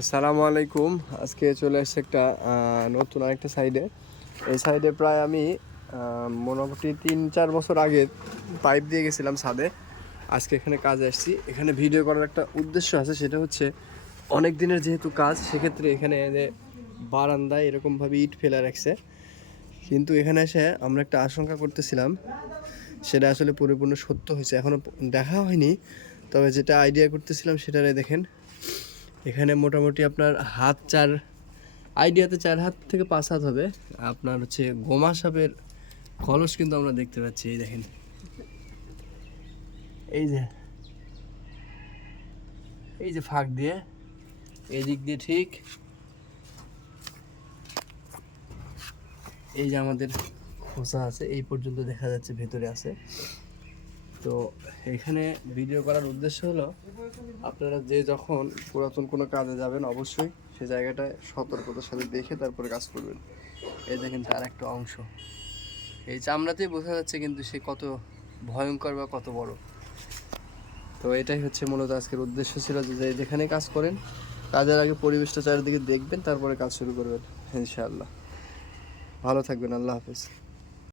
আসসালামু আলাইকুম। আজকে চলে এসেছে একটা নতুন আরেকটা সাইডে। এই সাইডে প্রায় আমি মোটামুটি 3-4 বছর আগে পাইপ দিয়ে গেছিলাম ছাদে। আজকে এখানে কাজে আসছি। এখানে ভিডিও করার একটা উদ্দেশ্য আছে, সেটা হচ্ছে অনেক দিনের যেহেতু কাজ, সেক্ষেত্রে এখানে যে বারান্দায় এরকমভাবে ইট ফেলে রাখছে। কিন্তু এখানে এসে আমরা একটা আশঙ্কা করতেছিলাম, সেটা আসলে পরিপূর্ণ সত্য হয়েছে, এখনও দেখা হয়নি। তবে যেটা আইডিয়া করতেছিলাম সেটারে দেখেন। এখানে মোটামুটি আপনার আইডিয়াতে 4 হাত থেকে 5 হাত হবে। আপনার হচ্ছে গোমা সাপের খলস কিন্তু আমরা দেখতে পাচ্ছি। এই দেখেন, এই যে এই যে ফাঁক দিয়ে, এই দিক দিয়ে ঠিক এই যে আমাদের খোসা আছে, এই পর্যন্ত দেখা যাচ্ছে ভেতরে আছে। তো এখানে ভিডিও করার উদ্দেশ্য হলো, আপনারা যে যখন পুরাতন কোনো কাজে যাবেন অবশ্যই সে জায়গাটায় সতর্কতার সাথে দেখে তারপরে কাজ করবেন। এই দেখেন তার একটা অংশ, এই চামড়াতেই বোঝা যাচ্ছে কিন্তু সে কত ভয়ঙ্কর বা কত বড়। তো এটাই হচ্ছে মূলত আজকের উদ্দেশ্য ছিল, যে যেখানে কাজ করেন কাজের আগে পরিবেশটা চারিদিকে দেখবেন, তারপরে কাজ শুরু করবেন। ইনশাআল্লাহ ভালো থাকবেন। আল্লাহ হাফেজ।